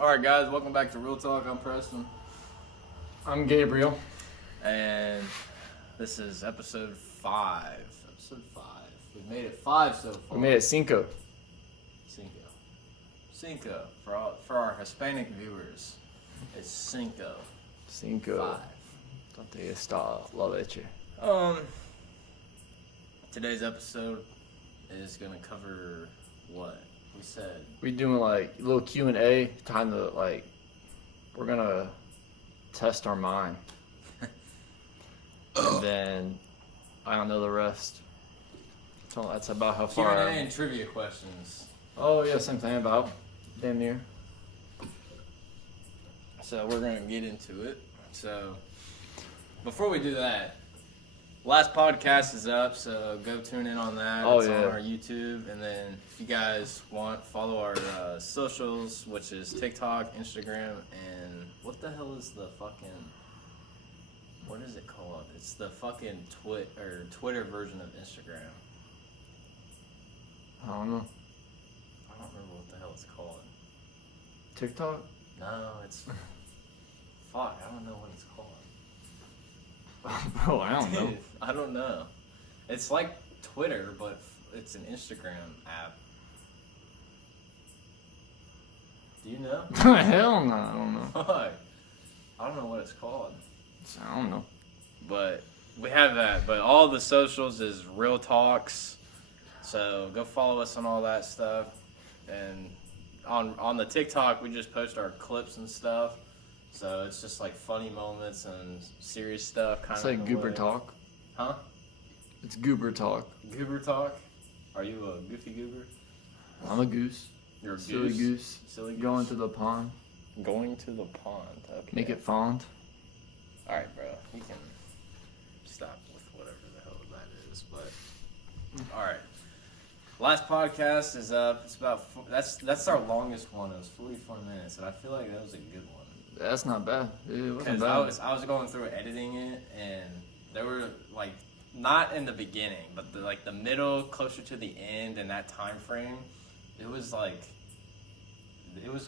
Alright guys, welcome back to Real Talk. I'm Preston. I'm Gabriel. And this is episode 5. Episode 5. We've made it 5 so far. We made it cinco. Cinco. For our Hispanic viewers, it's cinco. Cinco. 5. Don't stop. Love it. Today's episode is gonna cover what? We said We doing like a little Q&A, time to like, we're gonna test our mind. And then, I don't know the rest. So that's about how far. Q&A and trivia questions. Oh yeah, same thing about. Damn near. So we're gonna get into it. So before we do that, last podcast is up, so go tune in on that. Oh, it's yeah. on our YouTube, and then if you guys want, follow our socials, which is TikTok, Instagram, and what the hell is the fucking, what is it called? It's the fucking Twitter version of Instagram. I don't know. I don't remember what the hell it's called. TikTok? No, it's fuck. I don't know what it's called. Bro, I don't know. Dude, I don't know. It's like Twitter, but it's an Instagram app. Do you know? Hell no, I don't know. Fuck. I don't know what it's called. I don't know. But we have that. But all the socials is Real Talks. So go follow us on all that stuff. And on the TikTok, we just post our clips and stuff. So it's just like funny moments and serious stuff. Kind It's of like goober talk. Huh? It's goober talk. Goober talk? Are you a goofy goober? I'm a goose. You're a Silly goose. Silly goose. Going to the pond. Going to the pond. Okay. Make it fond. All right, bro. You can stop with whatever the hell that is. But all right. Last podcast is up. It's about that's our longest one. It was 44 minutes, and I feel like that was a good one. That's not bad. It wasn't Because bad. I was going through editing it, and there were like not in the beginning, but the middle, closer to the end, and that time frame, it was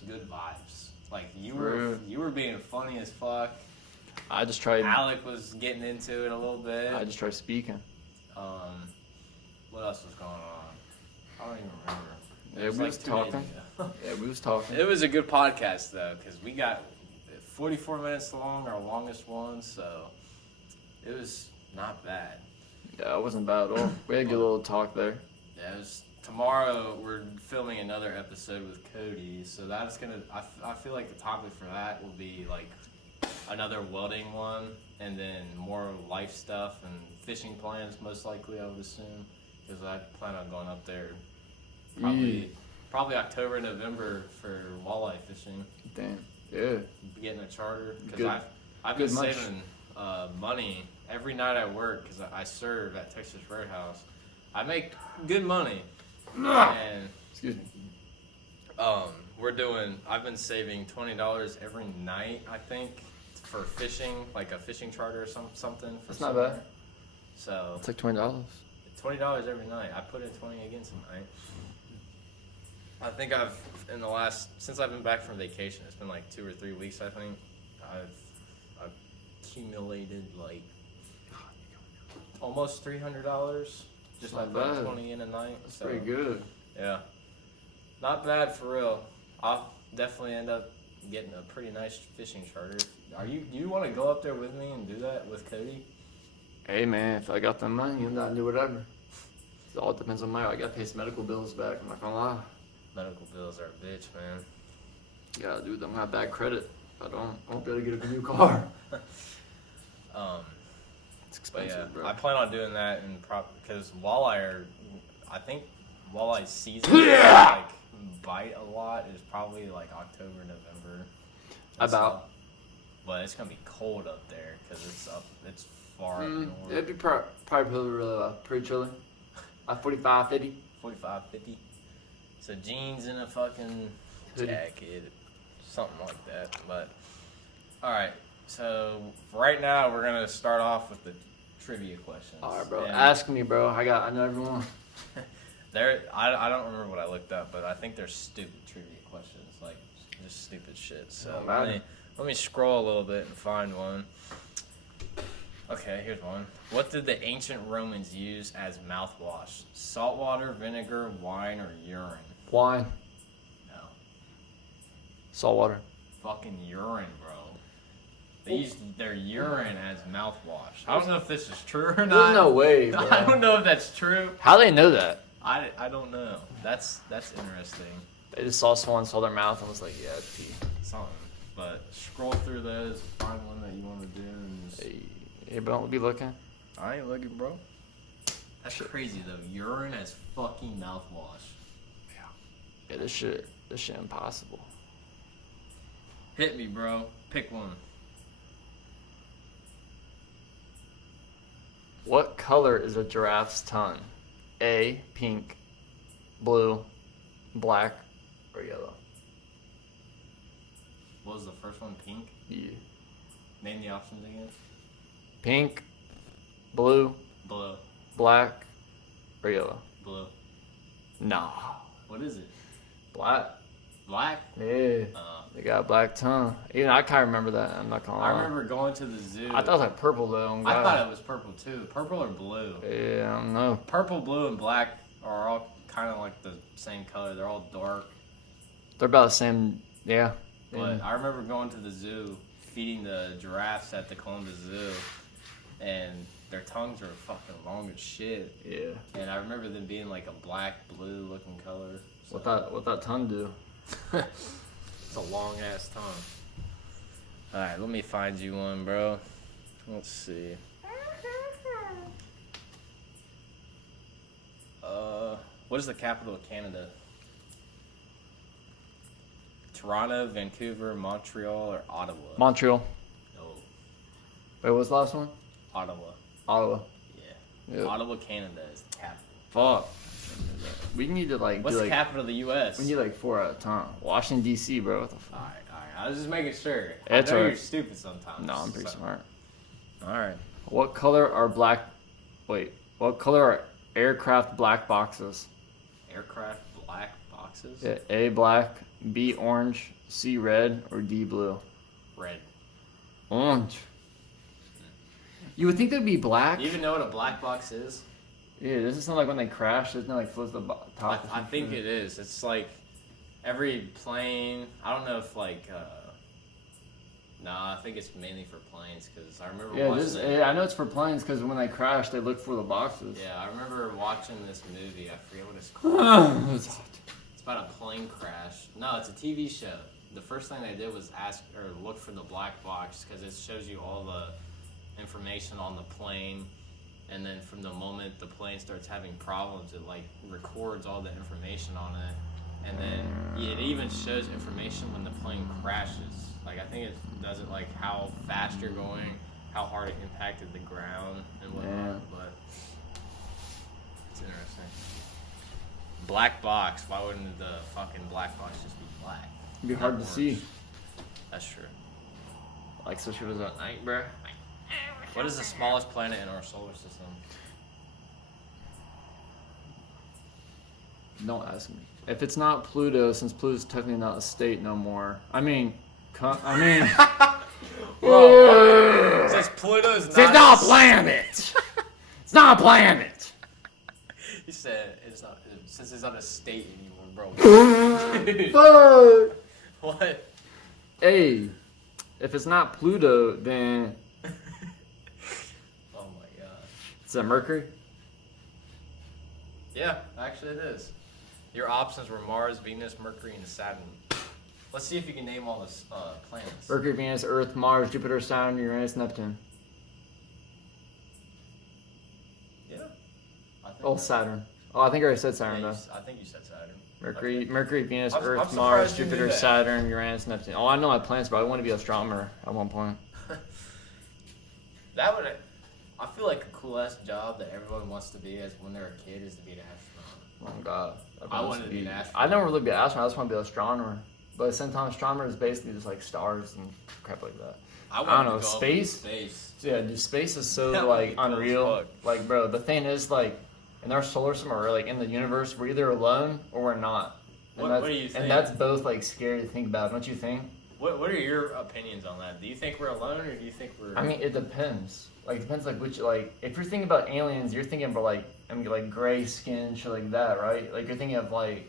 good vibes. Like you were being funny as fuck. I just tried. Alec was getting into it a little bit. I just tried speaking. What else was going on? I don't even remember. Yeah, we was talking. Yeah, we was talking. It was a good podcast though, because we got 44 minutes long, our longest one, so it was not bad. Yeah, it wasn't bad at all. We had a good little talk there. Yeah, tomorrow we're filming another episode with Cody, so that's gonna. I feel like the topic for that will be like another welding one, and then more life stuff and fishing plans, most likely I would assume, because I plan on going up there probably October, November for walleye fishing. Damn. Yeah. Getting a charter, because I've been saving money every night I work, because I serve at Texas Roadhouse. I make good money, and excuse me. I've been saving $20 every night, I think, for fishing, like a fishing charter or something. That's not bad. So It's like $20. $20 every night. I put in 20 again tonight. I think since I've been back from vacation, it's been like 2 or 3 weeks, I think, I've accumulated like almost $300 just by putting 20 in a night. That's pretty good. Yeah. Not bad for real. I'll definitely end up getting a pretty nice fishing charter. Do you want to go up there with me and do that with Cody? Hey man, if I got the money, I'm not gonna do whatever. It all depends on I gotta pay some medical bills back, I'm not gonna lie. Medical bills are a bitch, man. Yeah, dude, I'm gonna have bad credit. If I won't be able to get a new car. It's expensive, bro. I plan on doing that because I think walleye season like bite a lot is probably like October, November. About. But it's gonna be cold up there because it's far up north. It'd be probably pretty chilly. 45, 50. 45, 50. So jeans and a fucking jacket, something like that. But all right, so right now we're gonna start off with the trivia questions. All right, bro. And Ask me, bro. I know everyone. I don't remember what I looked up, but I think they're stupid trivia questions, like just stupid shit. So Don't matter. let me scroll a little bit and find one. Okay, here's one. What did the ancient Romans use as mouthwash? Salt water, vinegar, wine, or urine? Wine. No. Salt water. Fucking urine, bro. They used their urine as mouthwash. I don't know if this is true or not. There's no way, bro. I don't know if that's true. How do they know that? I don't know. That's interesting. They just saw someone saw their mouth and was like, yeah, it's pee. Something. But scroll through those, find one that you want to do, and just... Hey, bro, we'll be looking. I ain't looking, bro. That's crazy though. Urine as fucking mouthwash. Yeah, this shit impossible. Hit me, bro. Pick one. What color is a giraffe's tongue? A, pink, blue, black, or yellow? What was the first one? Pink? Yeah. Name the options again. Pink, blue, Blue. black, or yellow? Blue. Nah. What is it? Black. Black? Yeah. They got a black tongue. Even I can't remember that. I'm not gonna lie. I remember going to the zoo. I thought it was like purple though. I thought it was purple too. Purple or blue? Yeah, I don't know. Purple, blue, and black are all kind of like the same color. They're all dark. They're about the same. Yeah. But I remember going to the zoo, feeding the giraffes at the Columbus Zoo, and their tongues are fucking long as shit. Yeah. And I remember them being like a black, blue looking color. So. What that tongue do? It's a long ass tongue. Alright, let me find you one, bro. Let's see. What is the capital of Canada? Toronto, Vancouver, Montreal, or Ottawa? Montreal. No, Wait, what was the last one? Ottawa. Ottawa. Yeah. Yep. Ottawa, Canada is the capital. Fuck. We need to like. What's do, the like, capital of the U.S.? We need like 4 at a time. Washington D.C., bro. What the fuck? Alright. I was just making sure. That's I know alright. you're stupid sometimes. No, I'm pretty smart. Alright. What color are black? Wait. What color are aircraft black boxes? Aircraft black boxes? Yeah, A black, B orange, C red, or D blue? Red. Orange. You would think they'd be black. Do you even know what a black box is? Yeah, this is not like when they crash. It's not like floats the top. I think it is. It's like every plane. I don't know if like. Nah, I think it's mainly for planes because I remember watching it. Yeah, I know it's for planes because when they crash, they look for the boxes. Yeah, I remember watching this movie. I forget what it's called. It's about a plane crash. No, it's a TV show. The first thing they did was ask or look for the black box because it shows you all the information on the plane. And then from the moment the plane starts having problems, it like records all the information on it. And then it even shows information when the plane crashes. Like I think it does it like how fast you're going, how hard it impacted the ground and whatnot. Yeah. But it's interesting. Black box. Why wouldn't the fucking black box just be black? It'd be hard to see. That's true. Like, especially if it was at night, bruh. What is the smallest planet in our solar system? Don't ask me. If it's not Pluto, since Pluto's technically not a state no more. Whoa. Since Pluto's not It's not a planet! It's not a planet! You said it's not, since it's not a state anymore, bro. Dude. Fuck! What? Hey, if it's not Pluto, then Oh my god. is it Mercury? Yeah, actually it is. Your options were Mars, Venus, Mercury, and Saturn. Let's see if you can name all the planets. Mercury, Venus, Earth, Mars, Jupiter, Saturn, Uranus, Neptune. Yeah. I think Oh, Saturn. Oh, I think I already said Saturn, yeah, though. I think you said Saturn. Mercury, Venus, I'm Earth, surprised Mars, you knew Jupiter, that. Saturn, Uranus, Neptune. Oh, I know my planets, but I want to be an astronomer at one point. That would. I feel like a cool ass job that everyone wants to be as when they're a kid is to be an astronaut. Oh, God. I wanted to be an astronaut. I never really be an astronaut. I just want to be an astronomer. But at the same time, astronomer is basically just like stars and crap like that. I don't know, space? Yeah, dude, space is so That would like be cool as unreal. fuck. Like, bro, the thing is, like, in our solar system or like in the universe, we're either alone or we're not. What do you think? And that's both like scary to think about, don't you think? What are your opinions on that? Do you think we're alone, or do you think we're? I mean, it depends. Like, it depends like which if you're thinking about aliens, you're thinking about like gray skin, shit like that, right? Like you're thinking of like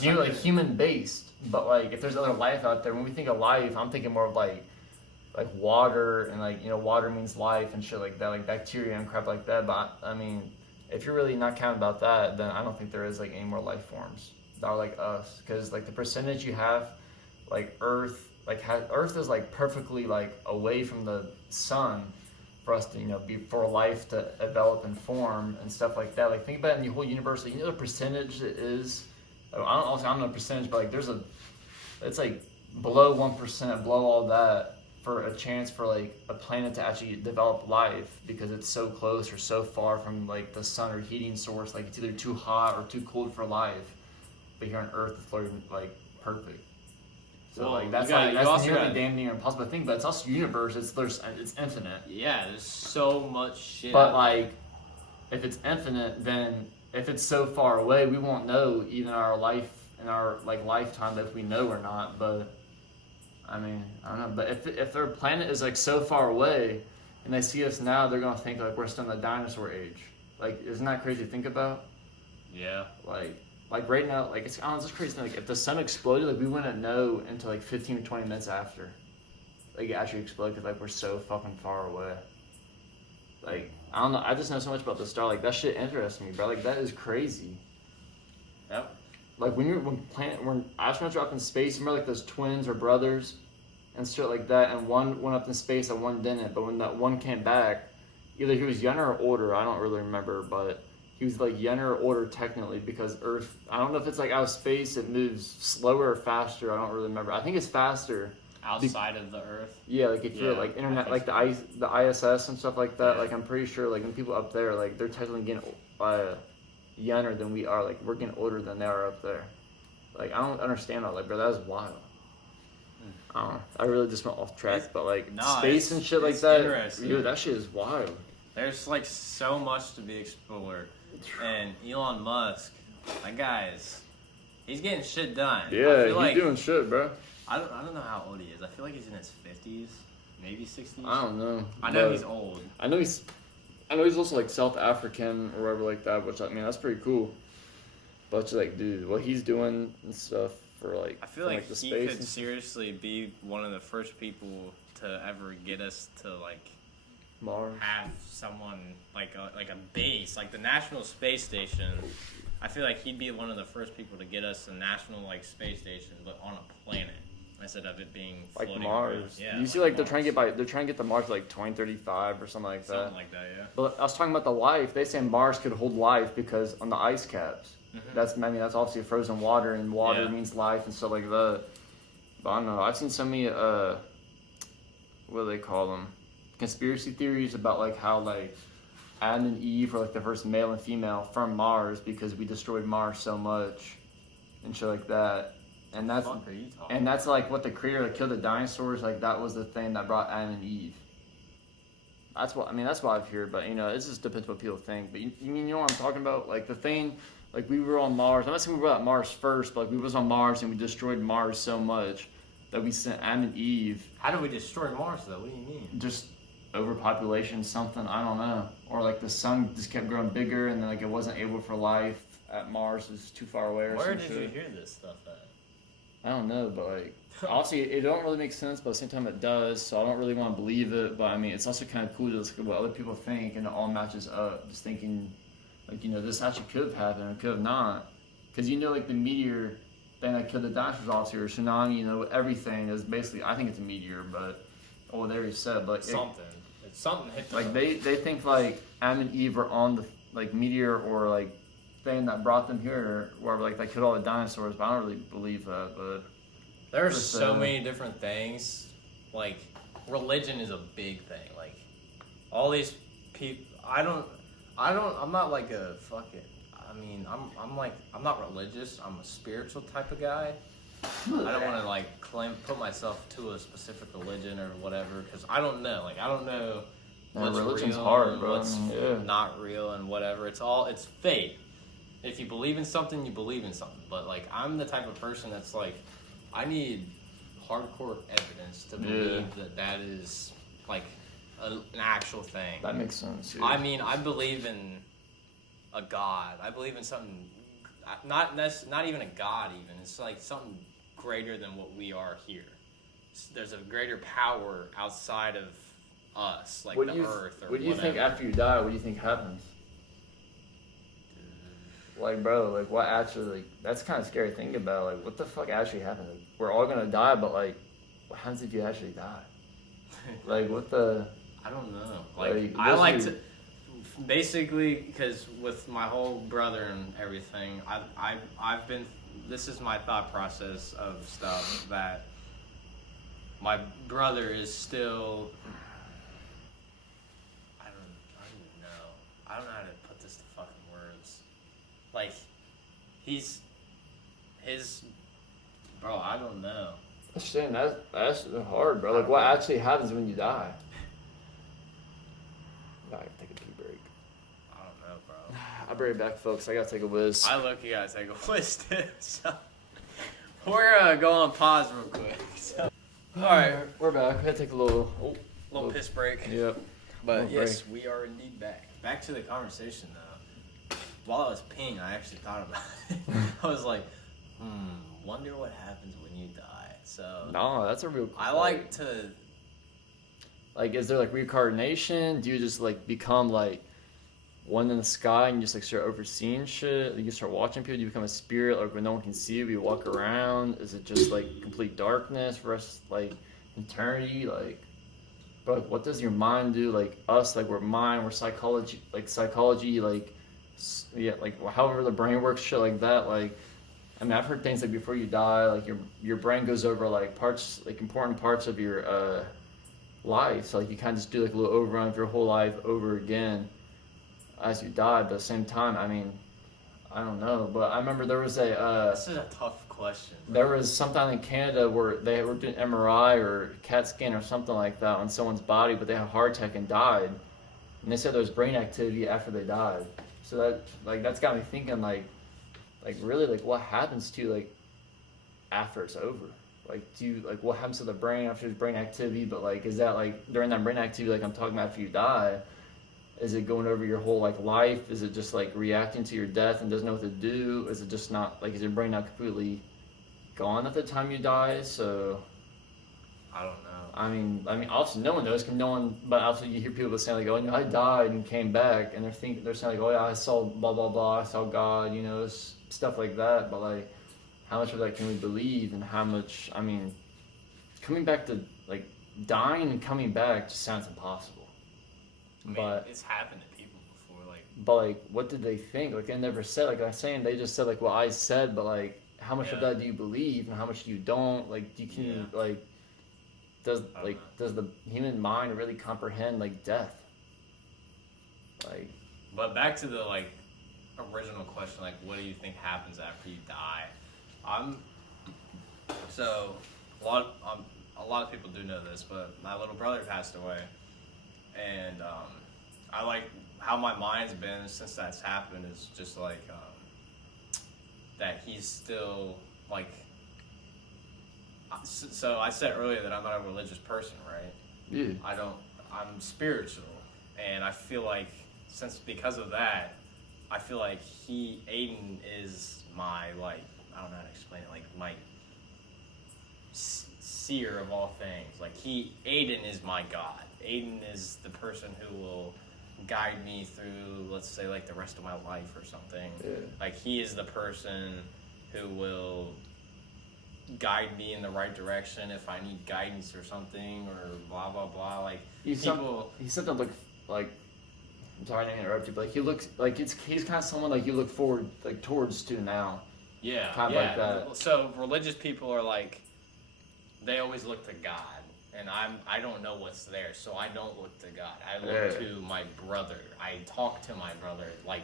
human based. But like if there's other life out there, when we think of life, I'm thinking more of like water and like water means life and shit like that, like bacteria and crap like that. But I mean, if you're really not counting about that, then I don't think there is like any more life forms that are like us, because like the percentage you have, like Earth, Earth is like perfectly like away from the sun for us to for life to develop and form and stuff like that. Like think about it in the whole universe. Like, the percentage it is. I don't know the percentage, but like it's like below 1%, below all that, for a chance for like a planet to actually develop life, because it's so close or so far from like the sun or heating source. Like it's either too hot or too cold for life. But here on Earth, it's literally like perfect. So like that's nearly damn near impossible to think. But it's also universe. It's infinite. Yeah, there's so much shit. But like, if it's infinite, then if it's so far away, we won't know even our life in our like lifetime if we know or not. But I mean, I don't know. But if their planet is like so far away and they see us now, they're gonna think like we're still in the dinosaur age. Like, isn't that crazy to think about? Yeah. Like right now, like it's just crazy. Like if the sun exploded, like we wouldn't know until like 15 to 20 minutes after, like it actually exploded, because like we're so fucking far away. Like I don't know. I just know so much about the star. Like that shit interests me, bro. Like that is crazy. Yep. Like when astronauts are up in space, remember like those twins or brothers and shit like that, and one went up in space and one didn't. But when that one came back, either he was younger or older, I don't really remember, but he was like younger or older technically, because Earth, I don't know if it's like out of space, it moves slower or faster. I don't really remember. I think it's faster. Outside of the Earth? Yeah, like if you're like internet, like the ISS and stuff like that, like I'm pretty sure like when people up there, like they're technically getting younger than we are. Like we're getting older than they are up there. Like I don't understand all that, bro. That was wild. I don't know. I really just went off track, but like space and shit like that, dude, that shit is wild. There's like so much to be explored. And Elon Musk, that guy he's getting shit done. Yeah, he's doing shit, bro. I don't know how old he is. I feel like he's in his 50s, maybe 60s. I don't know. I know he's old. I know he's also like South African or whatever like that, which I mean that's pretty cool. But it's like, dude, what he's doing and stuff for like, I feel like the he space could seriously be one of the first people to ever get us to like Mars, have someone like a base, like the National Space Station. I feel like he'd be one of the first people to get us a national like space station, but on a planet instead of it being like floating Mars. around. Yeah, you see, like they're trying to get the Mars like 2035 or something like that. Something like that, yeah. But I was talking about the life. They say Mars could hold life because on the ice caps. Mm-hmm. That's obviously frozen water, and water means life and stuff like that. But I don't know. I've seen so many what do they call them? Conspiracy theories about like how like Adam and Eve were like the first male and female from Mars because we destroyed Mars so much and shit like that. And that's like what the creator that killed the dinosaurs, like that was the thing that brought Adam and Eve. That's what I've heard, but it just depends what people think. But you know what I'm talking about? Like the thing, like we were on Mars. I'm not saying we were at Mars first, but like we was on Mars and we destroyed Mars so much that we sent Adam and Eve. How did we destroy Mars though? What do you mean? Just overpopulation, something, I don't know. Or like the sun just kept growing bigger and then like it wasn't able for life at Mars, it was too far away or something. Where did you hear this stuff at? I don't know, but like obviously it don't really make sense, but at the same time it does, so I don't really want to believe it. But I mean, it's also kind of cool to look at what other people think, and it all matches up. Just thinking, like this actually could have happened, or could have not, because like the meteor thing that killed the dinosaurs, obviously, or tsunami, everything is basically. I think it's a meteor, but there you said, but something hit. Like they think like Adam and Eve are on the like meteor or like thing that brought them here, or like they killed all the dinosaurs, but I don't really believe that. But there's so many different things. Like religion is a big thing. Like all these people, I'm not like a fucking. I mean, I'm not religious. I'm a spiritual type of guy. I don't want to like put myself to a specific religion or whatever, because I don't know. Like I don't know what's religion's real hard, and bro. what's not real and whatever. It's faith. If you believe in something, you believe in something. But like, I'm the type of person that's like, I need hardcore evidence to believe that is like an actual thing. That makes sense. I mean, I believe in a God. I believe in something. Not even a God. Even it's like something greater than what we are here. There's a greater power outside of us, like the earth. Or what do you think after you die? What do you think happens? Like, bro, like, what actually, like, that's kind of scary to think about. Like, what the fuck actually happens? Like, we're all gonna die, but, like, what happens if you actually die? Like, what the... I don't know. Like I like to... Basically, because with my whole brother and everything, I've been... This is my thought process of stuff, that my brother is still... I don't know. I don't know how to put this to fucking words. Like, his, bro, I don't know. Shit, that's hard, bro. Like, what actually happens when you die? I gotta take a pee break. I don't know, bro. I'll be right back, folks. I gotta take a whiz. I look-y gotta take a whiz, too. So, we're gonna go on pause real quick. So, alright. We're back. I gotta take a little piss break. Yep. But yes, we are indeed back. Back to the conversation, though. While I was peeing, I actually thought about it. I was like, wonder what happens when you die. So no, that's a real. I like to. Like, is there like reincarnation? Do you just like become like one in the sky and you just like start overseeing shit? Like, you start watching people. Do you become a spirit? Like, when no one can see you, you walk around. Is it just like complete darkness for us, like eternity? Like, but like, what does your mind do? Like us, like we're mind, we're psychology, like. Yeah, like however the brain works, shit like that. Like, I mean, I've heard things like before you die, like your brain goes over like parts, like important parts of your life. So like you kind of just do like a little overrun of your whole life over again as you die. But at the same time, I mean, I don't know. But I remember there was this is a tough question. There was something in Canada where they were doing MRI or CAT scan or something like that on someone's body, but they had a heart attack and died. And they said there was brain activity after they died. So that, like, that's got me thinking, like really, like, what happens to you, like, after it's over? Like, what happens to the brain after there's brain activity? But, like, is that, like, during that brain activity, like I'm talking about after you die, is it going over your whole, like, life? Is it just, like, reacting to your death and doesn't know what to do? Is it just not, like, is your brain not completely gone at the time you die? So... I don't know. I mean, obviously no one knows, but also you hear people saying like, oh, I died and came back, and they're saying like, oh yeah, I saw blah blah blah, I saw God, stuff like that. But like, how much of that can we believe, and how much? I mean, coming back to like dying and coming back just sounds impossible. I mean, but it's happened to people before, like. But like, what did they think? Like, they never said. Like I'm saying, they just said like what I said. But like, how much of that do you believe, and how much do you don't? Like, like. Does the human mind really comprehend like death? Like, but back to the like original question, like, what do you think happens after you die? So a lot of people do know this, but my little brother passed away, and I like how my mind's been since that's happened is just like that he's still like. So I said earlier that I'm not a religious person, right? Yeah. I'm spiritual, and I feel like because of that, I feel like Aiden is my, like, I don't know how to explain it, like my seer of all things. Like Aiden is my God. Aiden is the person who will guide me through, let's say, like the rest of my life or something. Yeah. Like he is the person who will guide me in the right direction if I need guidance or something, or blah blah blah. Like he's something like I'm sorry to interrupt you, but like he looks like he's kind of someone like you look forward like towards to now. Yeah, kind of like that. So religious people are like, they always look to God, and I don't know what's there, so I don't look to God. I look to my brother. I talk to my brother. Like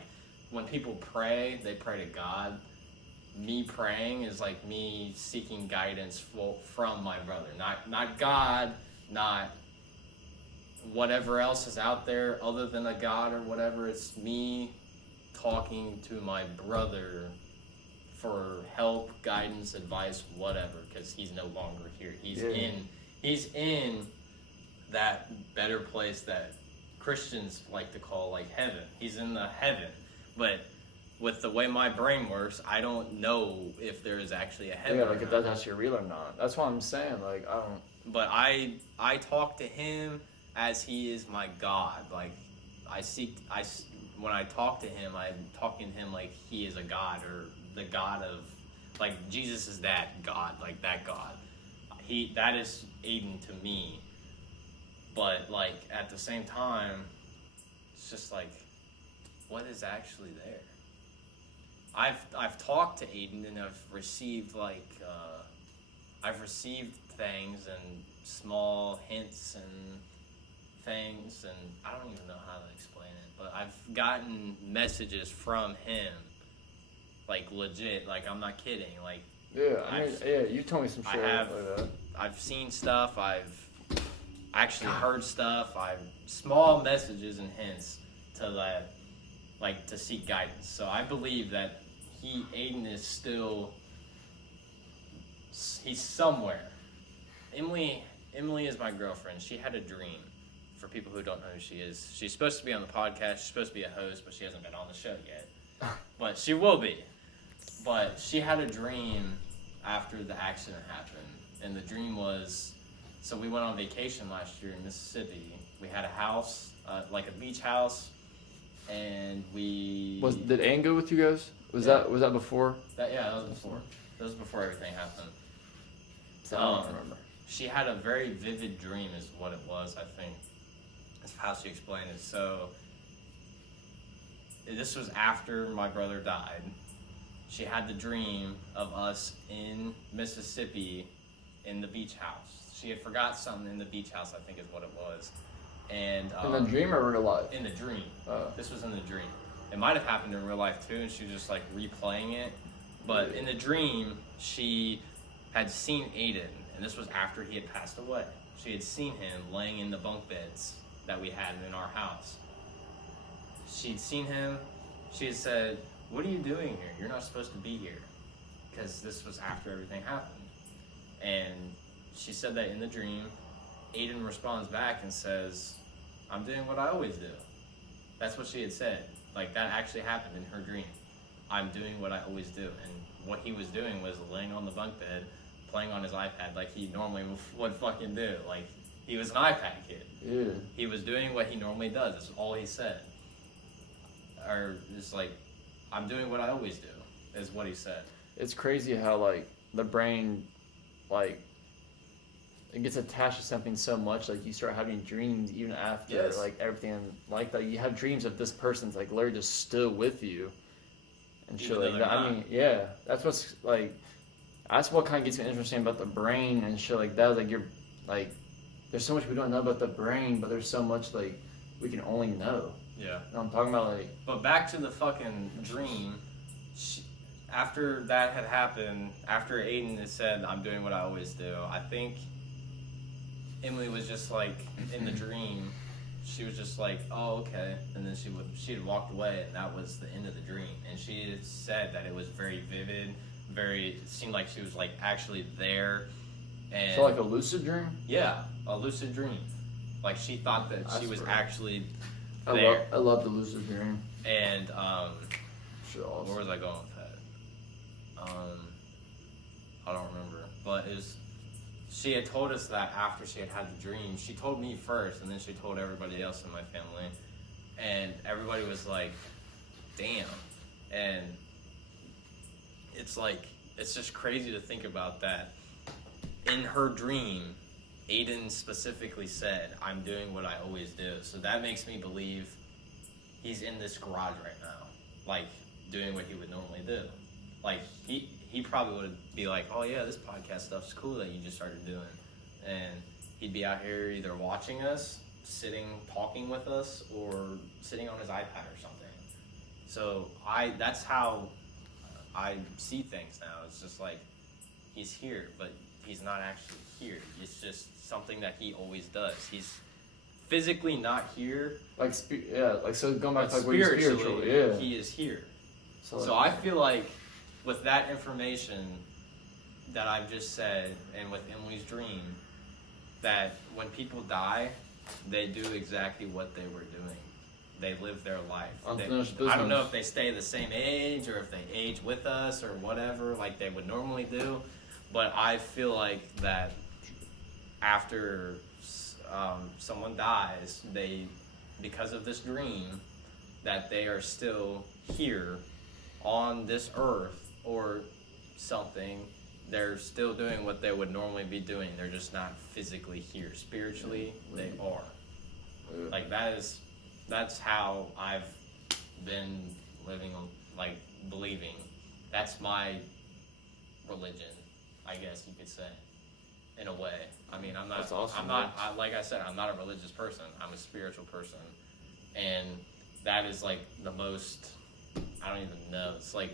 when people pray, they pray to God. Me praying is like me seeking guidance from my brother, not God, not whatever else is out there other than a God or whatever. It's me talking to my brother for help, guidance, advice, whatever, because he's no longer here. He's in that better place that Christians like to call like heaven. He's in the heaven. But with the way my brain works, I don't know if there is actually a heaven. Yeah, like if that's actually real or not. That's what I'm saying. Like, I don't. But I talk to him as he is my God. Like, when I talk to him, I'm talking to him like he is a God, or the God of, like, Jesus is that God, like that God. That is Aiden to me. But, like, at the same time, it's just like, what is actually there? I've talked to Aiden, and I've received things and small hints and things, and I don't even know how to explain it, but I've gotten messages from him, like, legit, like, I'm not kidding, like, you told me some shit like that. I've seen stuff, I've actually heard stuff, small messages and hints to that, like, to seek guidance. So I believe that Aiden is still, he's somewhere. Emily is my girlfriend. She had a dream. For people who don't know who she is, she's supposed to be on the podcast. She's supposed to be a host, but she hasn't been on the show yet. But she will be. But she had a dream after the accident happened, and the dream was, so we went on vacation last year in Mississippi. We had a house, like a beach house, and did Ann go with you guys? Was that before? That was before. That was before everything happened. I don't remember. She had a very vivid dream, is what it was, I think. That's how she explained it. So, this was after my brother died. She had the dream of us in Mississippi in the beach house. She had forgot something in the beach house, I think is what it was. And in the dream or real life? In the dream. This was in the dream. It might have happened in real life too, and she was just like replaying it. But in the dream, she had seen Aiden, and this was after he had passed away. She had seen him laying in the bunk beds that we had in our house. She'd seen him. She had said, "What are you doing here? You're not supposed to be here," because this was after everything happened. And she said that in the dream. Aiden responds back and says, "I'm doing what I always do." That's what she had said. Like, that actually happened in her dream. I'm doing what I always do. And what he was doing was laying on the bunk bed, playing on his iPad like he normally would fucking do. Like, he was an iPad kid. Yeah. He was doing what he normally does. That's all he said. Or it's like, I'm doing what I always do, is what he said. It's crazy how, like, the brain, like, it gets attached to something so much. Like, you start having dreams even after, like, everything like that. You have dreams of this person's, like, literally just still with you. And shit like that. I mean, yeah. That's what's, like, that's what kind of gets me interesting about the brain and shit like that. Like, you're, like, there's so much we don't know about the brain, but there's so much, like, we can only know. Yeah. You know what I'm talking about? Like, but back to the fucking dream. After that had happened, after Aiden had said, "I'm doing what I always do," I think Emily was just like, in the dream, she was just like, "Oh, okay," and then she had walked away, and that was the end of the dream. And she had said that it was very vivid, it seemed like she was like actually there. And so like a lucid dream? Yeah, a lucid dream. Like, she thought that she was actually there. I love the lucid dream. And shit, awesome. Where was I going with that? I don't remember, but she had told us that after she had the dream. She told me first, and then she told everybody else in my family, and everybody was like, "Damn!" And it's like, it's just crazy to think about that. In her dream, Aiden specifically said, "I'm doing what I always do." So that makes me believe he's in this garage right now, like, doing what he would normally do. Like, he probably would be like, "Oh yeah, this podcast stuff's cool that you just started doing," and he'd be out here either watching us, talking with us, or sitting on his iPad or something. So that's how I see things now. It's just like, he's here, but he's not actually here. It's just something that he always does. He's physically not here. Like so going back to like what Spiritually, you're spiritual, yeah. he is here. So, So I feel like with that information that I've just said, and with Emily's dream, that when people die, they do exactly what they were doing. They live their life. Unfinished I don't know business. if they stay the same age or if they age with us or whatever, like they would normally do. But I feel like that after someone dies, because of this dream, that they are still here on this earth or something. They're still doing what they would normally be doing. They're just not physically here. Spiritually, they are. Like that's how I've been living, like believing. That's my religion, I guess you could say, in a way. I mean, I'm not. That's awesome, I'm not. Like I said, I'm not a religious person. I'm a spiritual person, and that is like the most. I don't even know. It's like.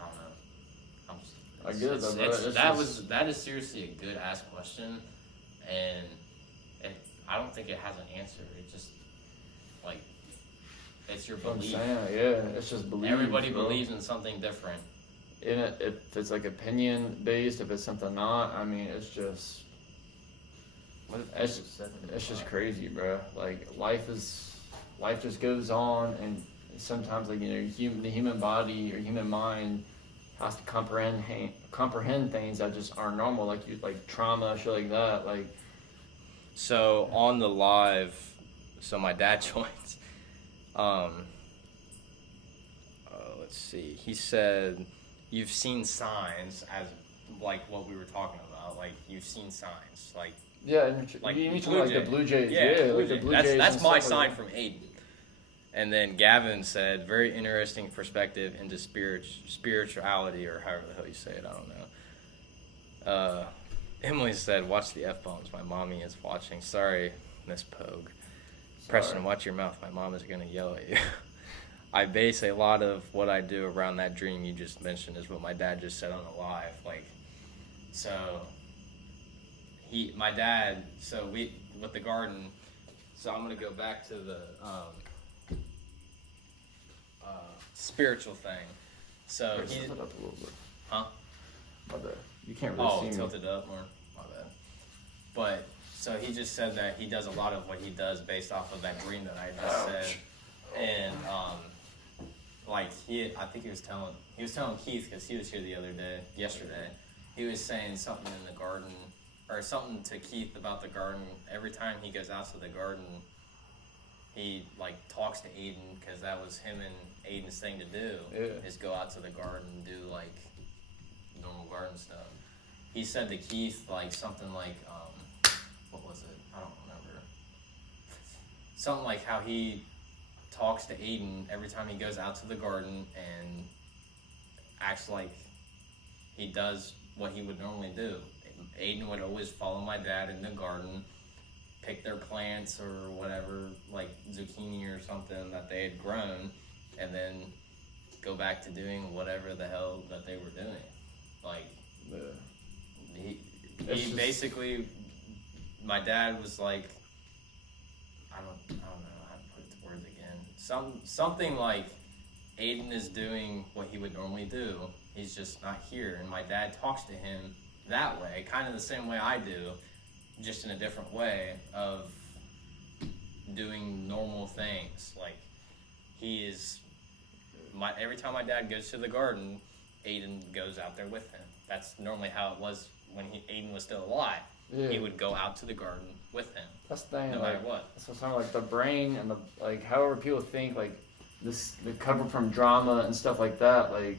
I don't know. I get it, bro. That is seriously a good ass question, and I don't think it has an answer. It just like it's your belief. It's just belief. Everybody believes in something different. If it's like opinion based, if it's something not, I mean, it's just crazy, bro. Like life just goes on, and sometimes like the human body or human mind has to comprehend things that just aren't normal, like trauma, shit like that, like. So on the live, so my dad joins. Let's see. He said, "You've seen signs as like what we were talking about. Like you've seen signs, like like you need to like the Blue Jays. Blue like the Jays. Blue Jays. That's my like sign that. from Aiden." And then Gavin said, "Very interesting perspective into spirituality, or however the hell you say it. I don't know." Emily said, "Watch the F-bombs. My mommy is watching." Sorry, Miss Pogue. Preston, watch your mouth. My mom is going to yell at you. I base a lot of what I do around that dream you just mentioned is what my dad just said on the live. Like, so with the garden, so I'm going to go back to the spiritual thing. So Tilt it up a little bit. Huh? My bad. You can't really see me. Tilt it up more. My bad. But so he just said that he does a lot of what he does based off of that dream that I just said, and like I think he was telling Keith, because he was here yesterday. He was saying something in the garden, or something to Keith about the garden. Every time he goes out to the garden, he like talks to Aiden, because that was him and Aiden's thing to do. Is go out to the garden and do like normal garden stuff. He said to Keith like something like what was it? I don't remember. Something like how he talks to Aiden every time he goes out to the garden and acts like he does what he would normally do. Aiden would always follow my dad in the garden, pick their plants or whatever, like zucchini or something that they had grown, and then go back to doing whatever the hell that they were doing. Like, he basically, my dad was like, I don't know how to put the words again. Something like Aiden is doing what he would normally do. He's just not here, and my dad talks to him that way, kind of the same way I do, just in a different way of doing normal things. Like every time my dad goes to the garden, Aiden goes out there with him. That's normally how it was when Aiden was still alive. Yeah. He would go out to the garden with him. That's the thing. No matter what. That's what I'm saying. Like the brain and however people think, like the cover from drama and stuff like that. Like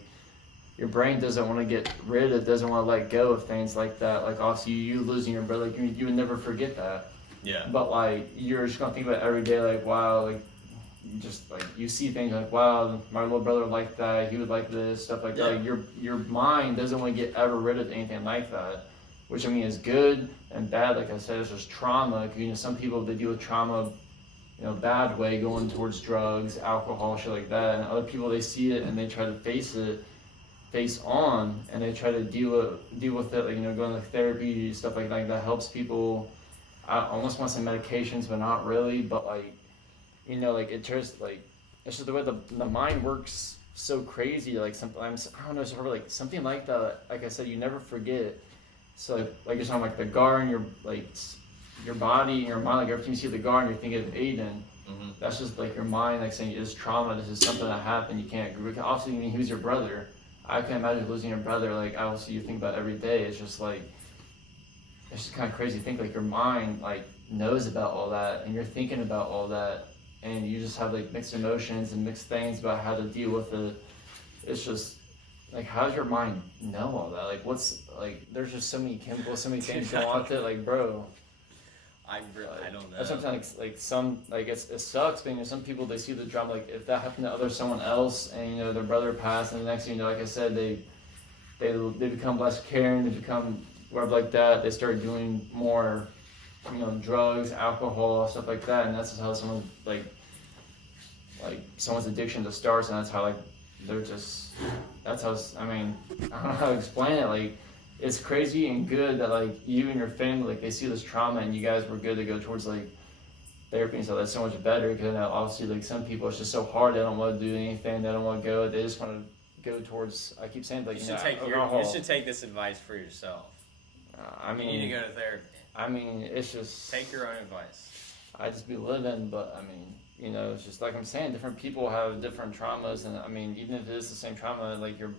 your brain doesn't want to get rid of, doesn't want to let go of things like that. Like obviously you losing your brother, like you would never forget that. Yeah. But like you're just gonna think about it every day. Like wow, like just like you see things like wow, my little brother would like that. He would like this stuff like that. Like, your mind doesn't want to get ever rid of anything like that. Which I mean is good and bad. Like I said, it's just trauma. Some people, they deal with trauma, bad way, going towards drugs, alcohol, shit like that. And other people, they see it and they try to face on, and they try to deal with it. Like going to therapy, stuff like that. That helps people I almost want to say medications, but not really. But like, you know, like it just like it's just the way the mind works so crazy. Like sometimes I don't know, sort of like something like that. Like I said, you never forget. So like you're talking like the garden, your like your body and your mind, like every time you see the garden, you're thinking of Aiden. Mm-hmm. That's just like your mind, like saying it's trauma. This is something that happened. You can't. Obviously, I mean, he was your brother. I can't imagine losing your brother. Like obviously, you think about it every day. It's just like it's just kind of crazy to think like your mind like knows about all that, and you're thinking about all that, and you just have like mixed emotions and mixed things about how to deal with it. It's just like, how does your mind know all that? Like, what's like? There's just so many chemicals, so many things going on with it. Like, bro. I don't know. That's what I'm saying. Like some, like it sucks. But you know, some people they see the drama. Like if that happened to someone else, and you know their brother passed, and the next thing you know, like I said, they become less caring. They become whatever like that. They start doing more, you know, drugs, alcohol, stuff like that, and that's just how someone like someone's addiction just starts, and that's how like they're just. That's how. I mean, I don't know how to explain it. Like. It's crazy and good that like you and your family like they see this trauma and you guys were good to go towards like therapy and stuff. That's so much better because obviously like some people it's just so hard. They don't want to do anything. They don't want to go. They just want to go towards. I keep saying like you should take this advice for yourself. I mean, you need to go to therapy. I mean, it's just take your own advice. I just be living, but I mean, you know, it's just like I'm saying. Different people have different traumas, and I mean, even if it is the same trauma, like you're.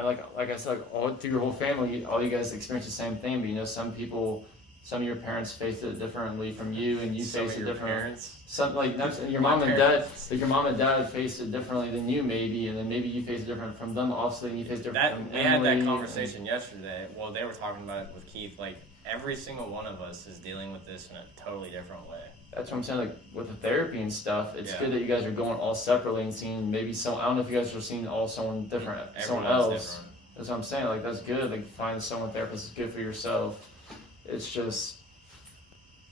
Like I said, like all through your whole family, all you guys experience the same thing. But you know, some people, some of your parents face it differently from you, and you face it differently. Parents. Some like your mom and dad, like your mom and dad face it differently than you, maybe, and then maybe you face it different from them. Obviously, you face different from we had that conversation yesterday. Well, they were talking about it with Keith. Like every single one of us is dealing with this in a totally different way. That's what I'm saying. Like with the therapy and stuff, it's good that you guys are going all separately and seeing maybe I don't know if you guys are seeing someone different, someone else. Different. That's what I'm saying. Like that's good. Like finding someone therapist is good for yourself. It's just,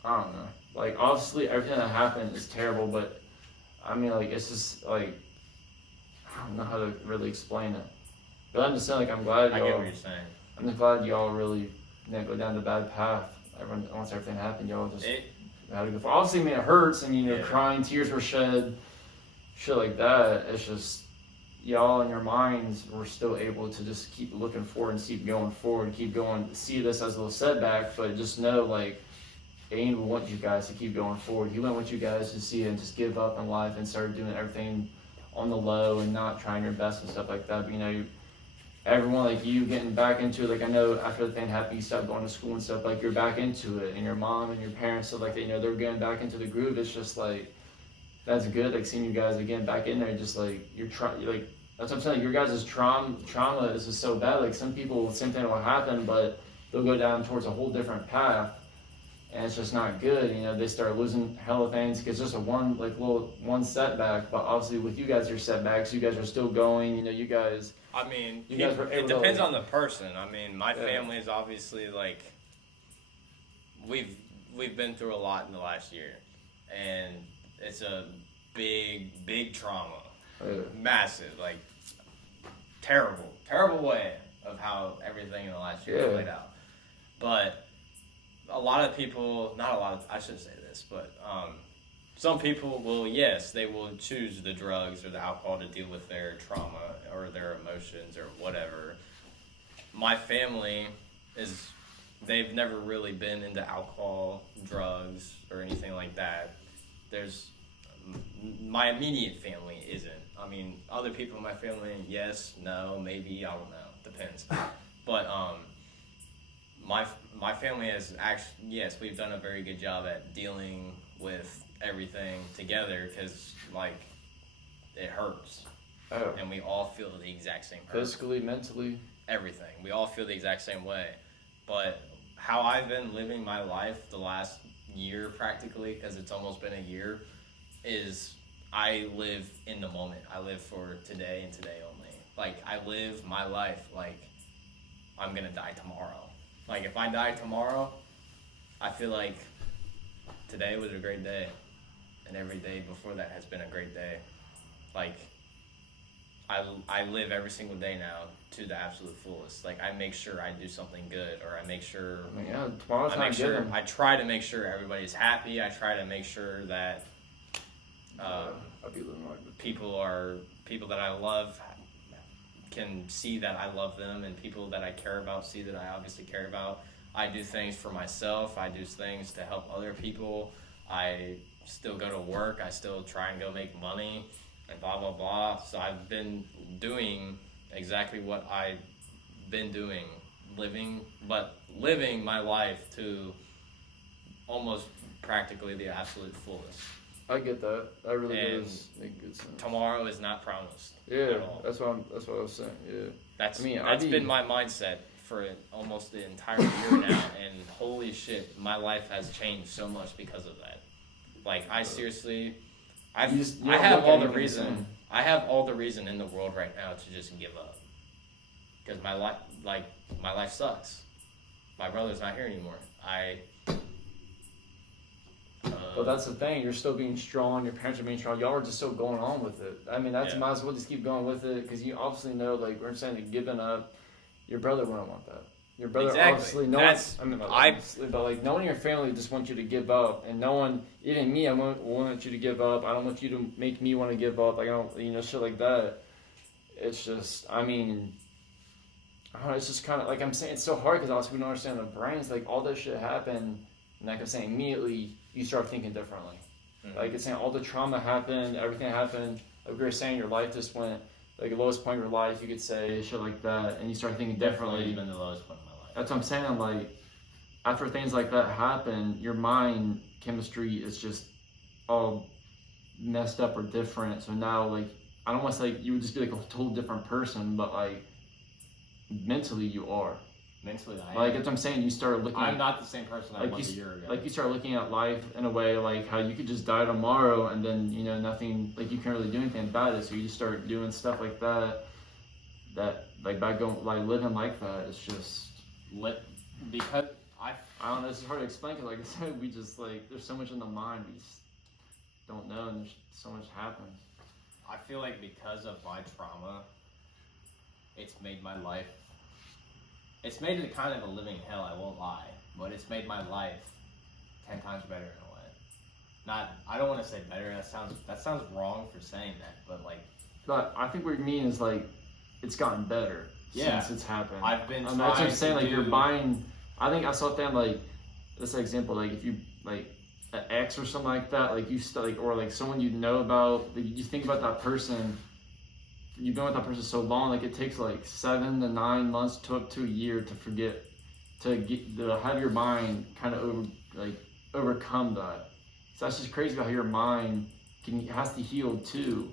I don't know. Like obviously everything that happened is terrible, but I mean like it's just like I don't know how to really explain it. But I'm just saying like I'm glad y'all. I get what you're saying. I'm just glad y'all really didn't go down the bad path. Once everything happened, y'all just. How to go for. Obviously, I mean, it hurts, and you know, crying, tears were shed, shit like that. It's just y'all in your minds were still able to just keep looking forward and keep going forward, keep going. See this as a little setback, but just know like Aiden would want you guys to keep going forward. He wouldn't want you guys to see it and just give up in life and start doing everything on the low and not trying your best and stuff like that. But you know. Everyone like you getting back into it, like I know after the thing happened, you stopped going to school and stuff. Like you're back into it, and your mom and your parents, so like you know they're getting back into the groove. It's just like that's good. Like seeing you guys again back in there, just like you're trying. Like that's what I'm saying. Your guys' trauma is just so bad. Like some people, same thing will happen, but they'll go down towards a whole different path, and it's just not good. You know, they start losing hella things because just one setback. But obviously, with you guys, your setbacks, you guys are still going. You know, you guys. I mean, it depends on the person. I mean, my family is obviously like we've been through a lot in the last year, and it's a big trauma, massive, like terrible way of how everything in the last year played out. But a lot of people, I shouldn't say this, but some people they will choose the drugs or the alcohol to deal with their trauma or their emotions or whatever. My family they've never really been into alcohol, drugs, or anything like that. My immediate family isn't. I mean, other people in my family, yes, no, maybe, I don't know, depends. But my family has actually, yes, we've done a very good job at dealing with everything together because like it hurts and we all feel the exact same hurt. Physically, mentally, everything, we all feel the exact same way. But how I've been living my life the last year practically, because it's almost been a year, is I live in the moment. I live for today and today only. Like I live my life like I'm gonna die tomorrow. Like if I die tomorrow, I feel like today was a great day, and every day before that has been a great day. Like, I live every single day now to the absolute fullest. Like I make sure I do something good, or I make sure tomorrow's I not make sure given. I try to make sure everybody's happy. I try to make sure that I'll be living like people that I love can see that I love them, and people that I care about see that I obviously care about. I do things for myself. I do things to help other people. I still go to work. I still try and go make money and blah, blah, blah. So I've been doing exactly what I've been doing, living my life to almost practically the absolute fullest. I get that. That really And does make good sense. Tomorrow is not promised. Yeah, at all. that's what I was saying. Yeah. That's been my mindset for almost the entire year now, and holy shit, my life has changed so much because of that. Like I seriously, I have all the reason in the world right now to just give up, because my life sucks. My brother's not here anymore. But that's the thing. You're still being strong. Your parents are being strong. Y'all are just still going on with it. I mean, might as well just keep going with it, because you obviously know, like we're saying, that giving up. Your brother wouldn't want that. Your brother obviously no one in your family just wants you to give up, and no one, even me, I won't want you to give up. I don't want you to make me want to give up. Like I don't, shit like that. It's just, I mean, I don't know. It's just kind of like I'm saying. It's so hard because also we don't understand the brains. Like all this shit happened, and like I'm saying, immediately you start thinking differently. Mm-hmm. Like it's saying all the trauma happened, everything happened. Like we were saying, your life just went. Like the lowest point of your life, you could say, shit like that, and you start thinking differently. Definitely even the lowest point of my life. That's what I'm saying. Like, after things like that happen, your mind chemistry is just all messed up or different. So now, like, I don't want to say you would just be like a total different person, but like, mentally you are. Mentally, I am. Like, that's what I'm saying. You start looking. I'm not the same person I was a year ago. Like, you start looking at life in a way like how you could just die tomorrow, and then nothing. Like, you can't really do anything about it. So you just start doing stuff like that. That like by going like living like that, it's just because I don't know. It's hard to explain because, like I said, we just like there's so much in the mind we just don't know, and there's so much happens. I feel like because of my trauma, it's made my life. It's made it kind of a living hell, I won't lie, but it's made my life 10 times better in a way. I don't want to say better, that sounds wrong for saying that, but like. But I think what you mean is like, it's gotten better since it's happened. I've been trying that's what I'm saying, like do... you're buying, I think I saw them like, this example, like if you, like an ex or something like that, like you like, or like someone you know about, like you think about that person, you've been with that person so long, like it takes like 7 to 9 months to up to a year to forget, to have your mind kind of overcome that. So that's just crazy about how your mind has to heal too.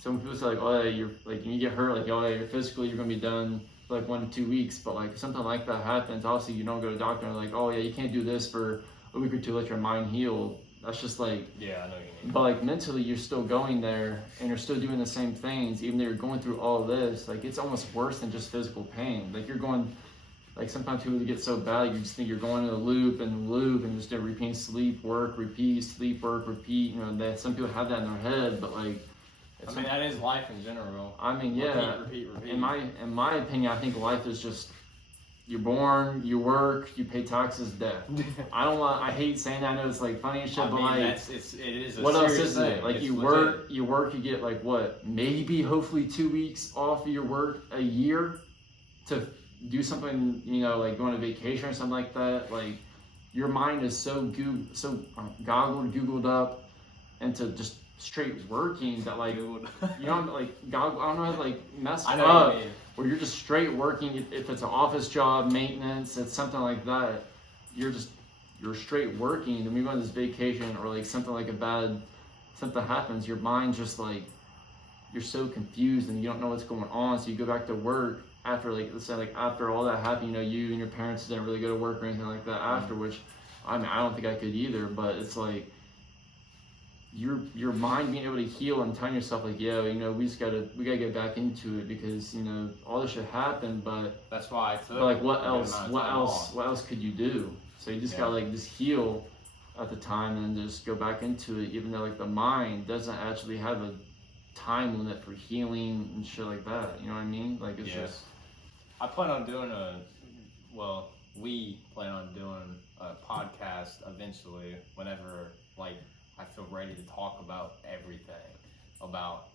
Some people say like, oh yeah, you're like when you get hurt, like oh yeah, you're physically you're gonna be done for like 1 to 2 weeks, but like if something like that happens, obviously you don't go to the doctor and like, oh yeah, you can't do this for a week or two, let your mind heal. That's just like, yeah, I know what you mean. But like mentally, you're still going there, and you're still doing the same things, even though you're going through all this. Like it's almost worse than just physical pain. Like you're going, like sometimes people get so bad, you just think you're going in a loop and just repeating sleep, work, repeat, sleep, work, repeat. That some people have that in their head, but like. I mean, that is life in general. I mean, yeah. Repeat. In my opinion, I think life is just. You're born, you work, you pay taxes, death. I hate saying that. I know it's like funny and shit, but like, it is. What else is it? Like you work, you get like what? Maybe, hopefully, 2 weeks off of your work a year to do something. Like going on vacation or something like that. Like your mind is so googled up into just straight working that like like I don't know how to like mess up. Where you're just straight working, if it's an office job, maintenance, it's something like that, you're straight working, then we go on this vacation or like something happens, your mind's just like, you're so confused and you don't know what's going on, so you go back to work after like, let's say like after all that happened, you and your parents didn't really go to work or anything like that after, which, I mean, I don't think I could either, but it's like, your mind being able to heal and telling yourself like, yeah, we gotta get back into it because all this shit happened, but that's why I took. But like, what else could you do? So you just gotta like just heal at the time and just go back into it, even though like the mind doesn't actually have time limit for healing and shit like that. You know what I mean? Like it's just. I plan on doing we plan on doing a podcast eventually whenever like I feel ready to talk about everything about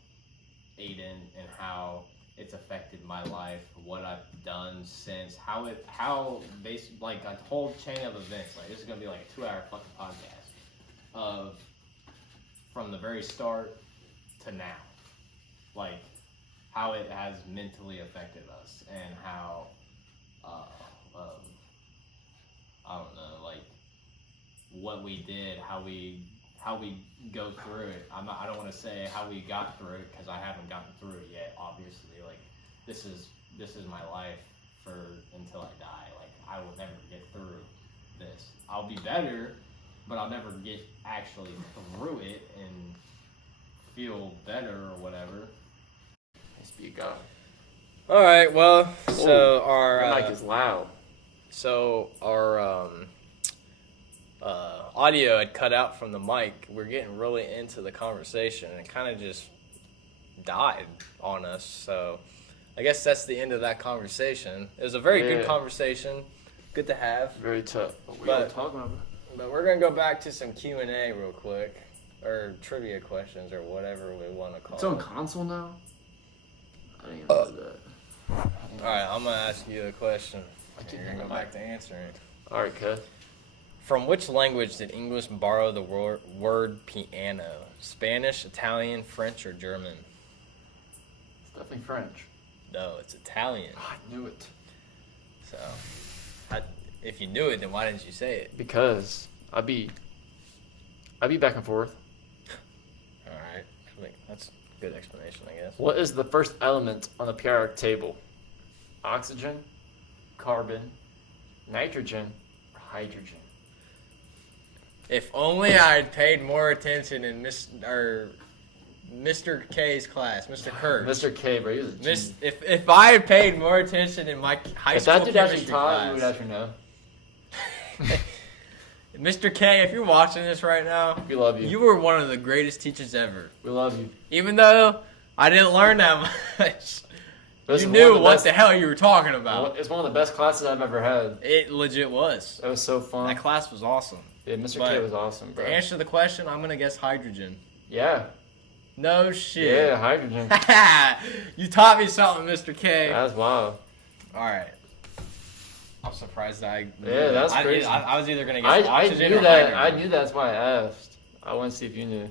Aiden and how it's affected my life, what I've done since, how basically like a whole chain of events. Like this is gonna be like a 2-hour fucking podcast of from the very start to now, like how it has mentally affected us and how I don't know, like what we did, how we go through it. I don't want to say how we got through it because I haven't gotten through it yet. Obviously, like this is my life for until I die. Like I will never get through this. I'll be better, but I'll never get actually through it and feel better or whatever. Speak up. All right. Well, so our mic is loud. So our audio had cut out from the mic. We're getting really into the conversation and it kind of just died on us. So I guess that's the end of that conversation. It was a very good conversation. Good to have. Very tough. What were you talking about? But we're going to go back to some Q&A real quick. Or trivia questions or whatever we want to call it. It's on console now? I didn't even know that. Alright, I'm going to ask you a question. You're going to go back to answering. Alright, cut. From which language did English borrow the word piano? Spanish, Italian, French, or German? It's definitely French. No, it's Italian. Oh, I knew it. So, if you knew it, then why didn't you say it? Because I'd be back and forth. Alright, that's a good explanation, I guess. What is the first element on the periodic table? Oxygen, carbon, nitrogen, or hydrogen? If only I had paid more attention in Mr. K's class, Mr. Kurtz. Mr. K, bro, he was a genius. If I had paid more attention in my high school chemistry class. If that dude actually taught, you would actually know. Mr. K, if you're watching this right now, we love you. You were one of the greatest teachers ever. We love you. Even though I didn't learn that much. You knew what the hell you were talking about. It's one of the best classes I've ever had. It legit was. It was so fun. That class was awesome. Yeah, Mr. K was awesome, bro. To answer the question, I'm going to guess hydrogen. Yeah. No shit. Yeah, hydrogen. You taught me something, Mr. K. That's wild. All right. I'm surprised I... Yeah, that's crazy. I was either going to guess oxygen I knew or that. hydrogen. I knew that's why I asked. I want to see if you knew.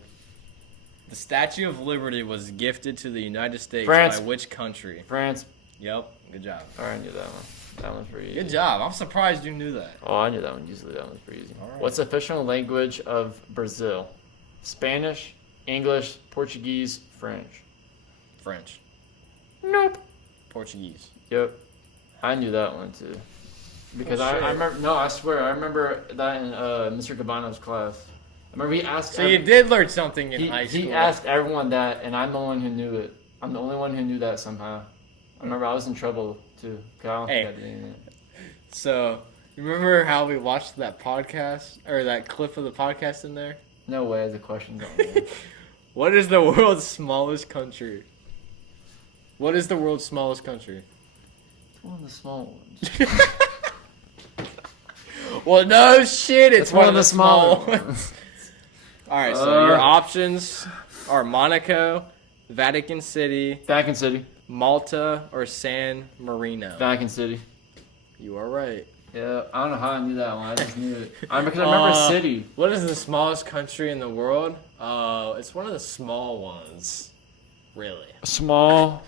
The Statue of Liberty was gifted to the United States France. by which country? France. Yep. Good job. All right, I knew that one. That one's pretty easy. Good job. I'm surprised you knew that. Oh, I knew that one. Usually that one's pretty easy. All right. What's the official language of Brazil? Spanish, English, Portuguese, French. French. Nope. Portuguese. Yep. I knew that one too. Because I remember. No, I swear. I remember that in Mr. Cabano's class. I remember he asked. So you did learn something in high school. He asked everyone that, and I'm the one who knew it. I'm the only one who knew that somehow. I remember I was in trouble too. Cause I don't think I did anything. So, you remember how we watched that podcast, or that clip of the podcast in there? No way, the question's on there. What is the world's smallest country? What is the world's smallest country? It's one of the small ones. Well, no shit, it's one of the small ones. Alright, so your options are Monaco, Vatican City, Malta, or San Marino. Vatican City. You are right. Yeah, I don't know how I knew that one. I just knew it. Because I remember city. What is the smallest country in the world? It's one of the small ones. Really. Small.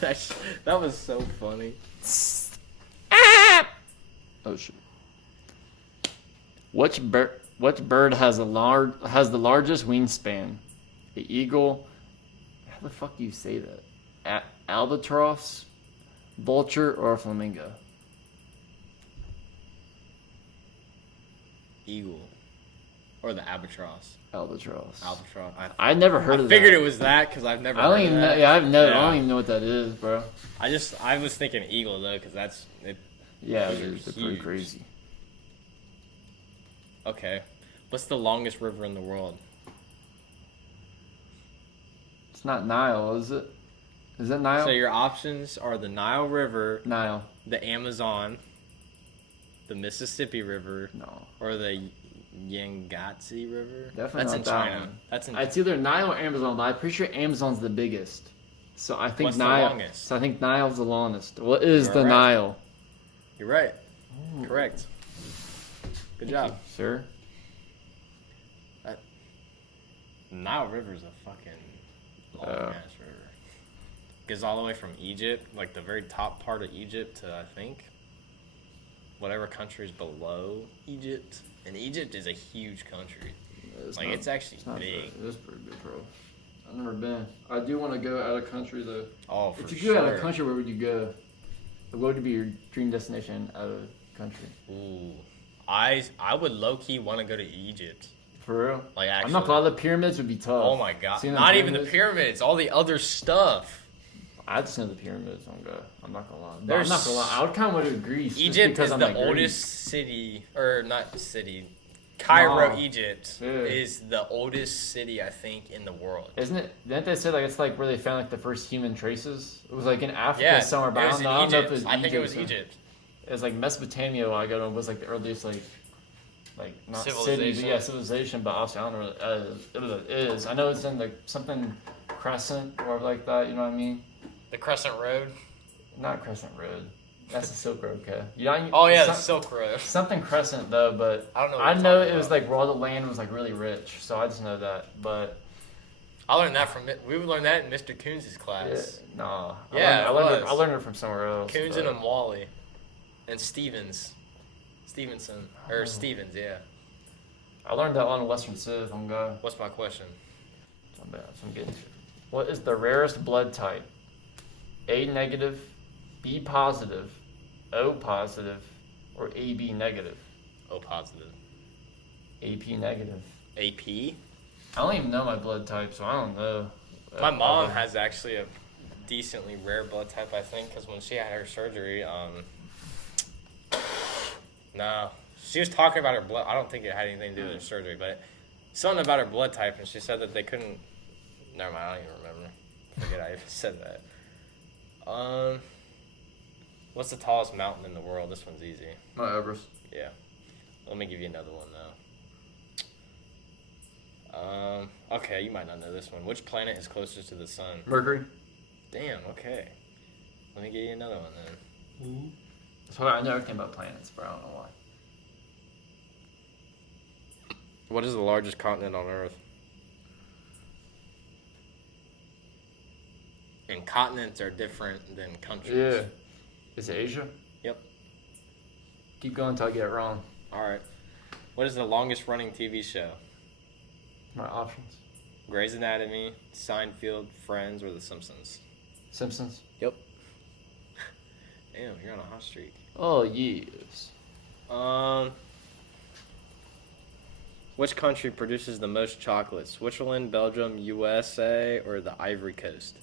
That was so funny. Oh shit. Which bird has the largest wingspan? The eagle. How the fuck do you say that? Albatross, vulture, or a flamingo? Eagle. Or the albatross. Albatross. I never heard of that. I figured it was that because I've never heard of that. I don't even know what that is, bro. I was thinking eagle, though, because that's... Yeah, they're pretty crazy. Okay. What's the longest river in the world? It's It's not Nile, is it? Is it Nile? So your options are the Nile River, Nile. the Amazon, the Mississippi River, No. or the Yangtze River. Definitely That's not in that China. one. That's in. It's either Nile or Amazon, but I'm pretty sure Amazon's the biggest. So I think What's the Nile. longest? So I think Nile's the longest. What is You're the right. Nile? You're right. Correct. Good job. Sir. Nile River is a fucking long ass river. Goes all the way from Egypt, like the very top part of Egypt, to I think whatever country is below Egypt. And Egypt is a huge country. It's actually big. It is pretty big, bro. I've never been. I do want to go out of country though. Oh, for If you sure. go out of country, where would you go? What would be your dream destination out of country? Ooh, I would low key want to go to Egypt. For real? Like actually. I'm not gonna lie, the pyramids would be tough. Oh my god! Seeing them Not even the pyramids. All the other stuff. I'd send the pyramids on go. I'm not gonna lie. But I'm There's- not gonna lie. I would kind of want to go to Greece. just Egypt because is I'm the like oldest Greece. city, or not city. Cairo, Wow. Egypt, Yeah. is the oldest city I think in the world. Isn't it? Didn't they say like it's like where they found like the first human traces? It was like in Africa Yeah, somewhere, but it I was don't in know. I don't know if Egypt. it was I think it was so- Egypt. It was like Mesopotamia. When I got on was like the earliest like not city, but Civilization. yeah, civilization. But also I don't know what it is. I know it's in like something crescent or like that. You know what I mean? The Crescent Road. Not Crescent Road. That's the Silk Road, okay? Yeah. Oh yeah, the Silk Road. Something Crescent though, but I don't know. What I you're know talking it was about. like where all the land was like really rich, so I just know that. But I learned that from it. We would learn that in Mr. Coons' class. yeah, nah. Yeah, I learned it it. was. I learned it from somewhere else. Coons but- and Wally, and Stevenson or Stevens. Yeah. I learned that on Western Civ. I'm going. What's my question? I'm getting to. What is the rarest blood type? A negative, B positive, O positive, or AB negative? O positive. AP negative. AP. I don't even know my blood type, so I don't know. My mom has actually a decently rare blood type, I think, because when she had her surgery, no, she was talking about her blood. I don't think it had anything to do with her surgery, but something about her blood type, and she said that they couldn't. Never mind, I don't even remember. Forget I even said that. What's the tallest mountain in the world? This one's easy. Mount Everest. Yeah. Let me give you another one though. Okay, you might not know this one. Which planet is closest to the sun? Mercury. Damn, okay. Let me give you another one then. So I know everything about planets, but I don't know why. What is the largest continent on Earth? And continents are different than countries. Yeah. Is it Asia? Yep. Keep going until I get it wrong. Alright. What is the longest running TV show? My options. Grey's Anatomy, Seinfeld, Friends, or The Simpsons? Simpsons. Yep. Damn, you're on a hot streak. Oh, yes. Which country produces the most chocolate? Switzerland, Belgium, USA, or the Ivory Coast?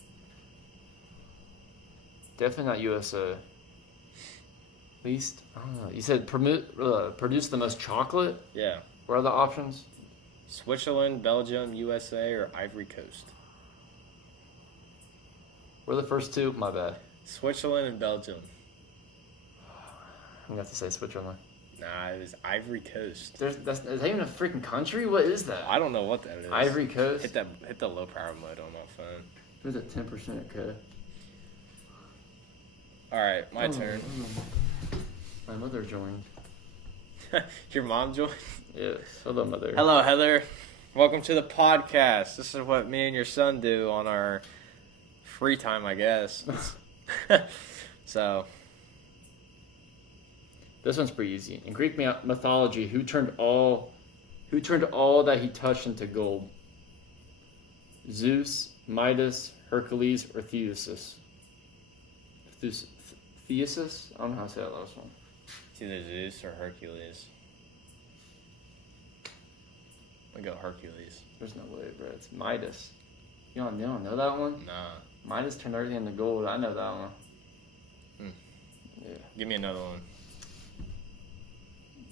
Definitely not USA. At least, I don't know. You said produce the most chocolate? Yeah. What are the options? Switzerland, Belgium, USA, or Ivory Coast? What are the first two? My bad. Switzerland and Belgium. I'm going to have to say Switzerland. Nah, it was Ivory Coast. Is that even a freaking country? What is that? I don't know what that is. Ivory Coast? Hit the low power mode on my phone. Who's at 10%? Okay. Alright, my turn. My mother joined. Your mom joined? Yes. Hello, mother. Hello, Heather. Welcome to the podcast. This is what me and your son do on our free time, I guess. So, This one's pretty easy. In Greek mythology, who turned all that he touched into gold? Zeus, Midas, Hercules, or Theseus? Theseus? I don't know how to say that last one. it's either Zeus or Hercules. We go Hercules. There's no way, bro. It's Midas. You don't know that one? Nah. Midas turned everything into gold. I know that one. Yeah. Give me another one.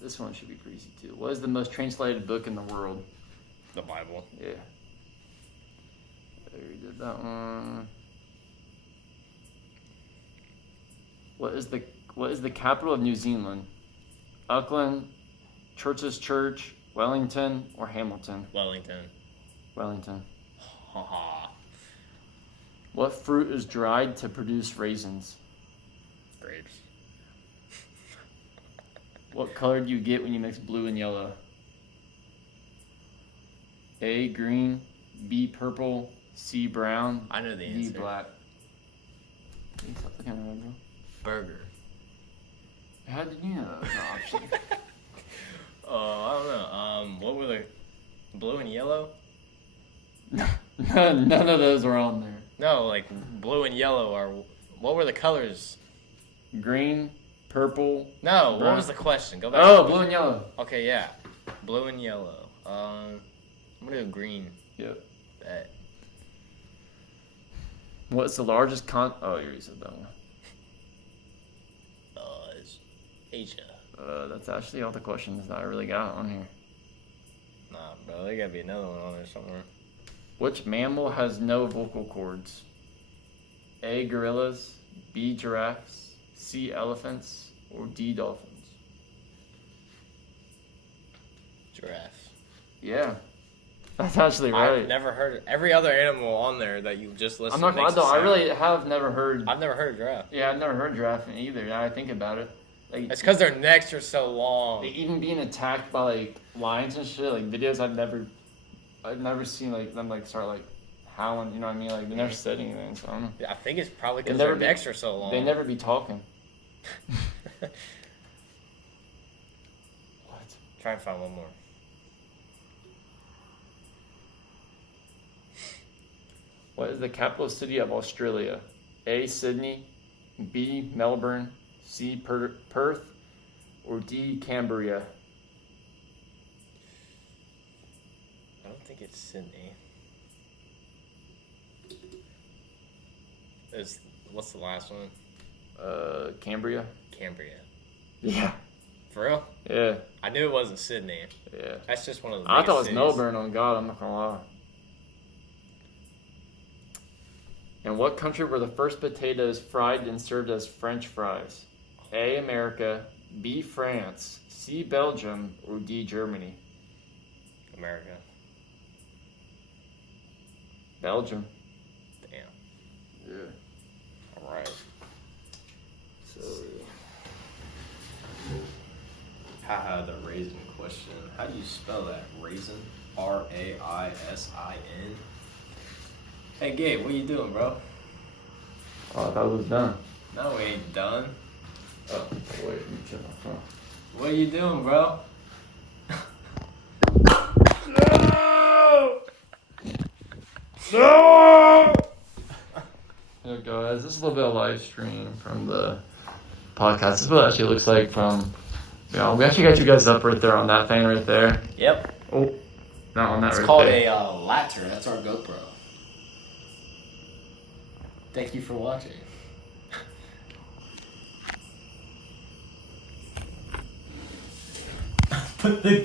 This one should be greasy too. What is the most translated book in the world? The Bible. Yeah. We did that one. What is the capital of New Zealand? Auckland, Church's Church, Wellington, or Hamilton? Wellington. Wellington. Haha. What fruit is dried to produce raisins? Grapes. What color do you get when you mix blue and yellow? A, green, B, purple, C, brown, I know the D, answer. black. Stop looking at me, bro. Burger. How did you know that was an option? I don't know. What were the blue and yellow? None of those were on there. No, like blue and yellow are. What were the colors? Green, purple. No, brown. what was the question? Go back. Oh, blue and yellow. Okay, yeah, blue and yellow. I'm gonna go green. Yep. Bet. What's the largest Oh, you already said that one. It's Asia. That's actually all the questions that I really got on here. Nah, bro, there gotta be another one on there somewhere. Which mammal has no vocal cords? A, gorillas, B, giraffes, C, elephants, or D, dolphins? Giraffe. Yeah, that's actually right. I've never heard every other animal on there that you just listed. I'm not makes glad though. a I sound. really have never heard. I've never heard a giraffe. Yeah, I've never heard giraffe either. Now I think about it. Like, It's because their necks are so long. even being attacked by like lions and shit, like videos I've never seen like them like start like howling. You know what I mean? Like they never said anything. So I don't know. I think it's probably They because never their be- necks are so long. They never be talking. What? Try and find one more. What is the capital city of Australia? A, Sydney, B, Melbourne, C, Perth, or D, Canberra? I don't think it's Sydney. What's the last one? Canberra? Cambria. Yeah. For real? Yeah. I knew it wasn't Sydney. Yeah. That's just one of the I biggest thought it was cities. Melbourne, on God, I'm not gonna lie. In what country were the first potatoes fried and served as French fries? A, America, B, France, C, Belgium, or D, Germany? America. Belgium. Damn. Yeah. All right. So, Haha, the raisin question. How do you spell that? Raisin? R-A-I-S-I-N? Hey, Gabe, what you doing, bro? oh, I thought it was done. No, we ain't done. Oh, wait, let me check my phone. What are you doing, bro? No! No! Hey guys, this is a little bit of live stream from the podcast. This is what it actually looks like from. We actually got you guys up right there on that thing right there. Yep. Oh, not on that It's right called there. a ladder. That's our GoPro. Thank you for watching. Put the